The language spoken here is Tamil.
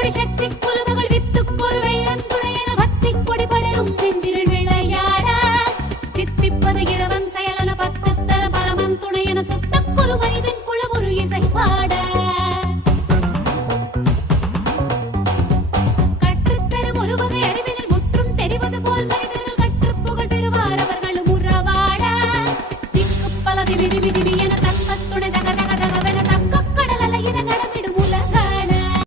கொடி சக்தி குலமகள் வித்துக்கொரு வெள்ளம் துணையென பக்தி கொடி படரும் நெஞ்சில் விளையாட தித்திப்பது இளவன் செயலன பத்து தர பரமன் துணையென சுத்தக்கொரு மனிதன் குளம் ஒரு இசை பாட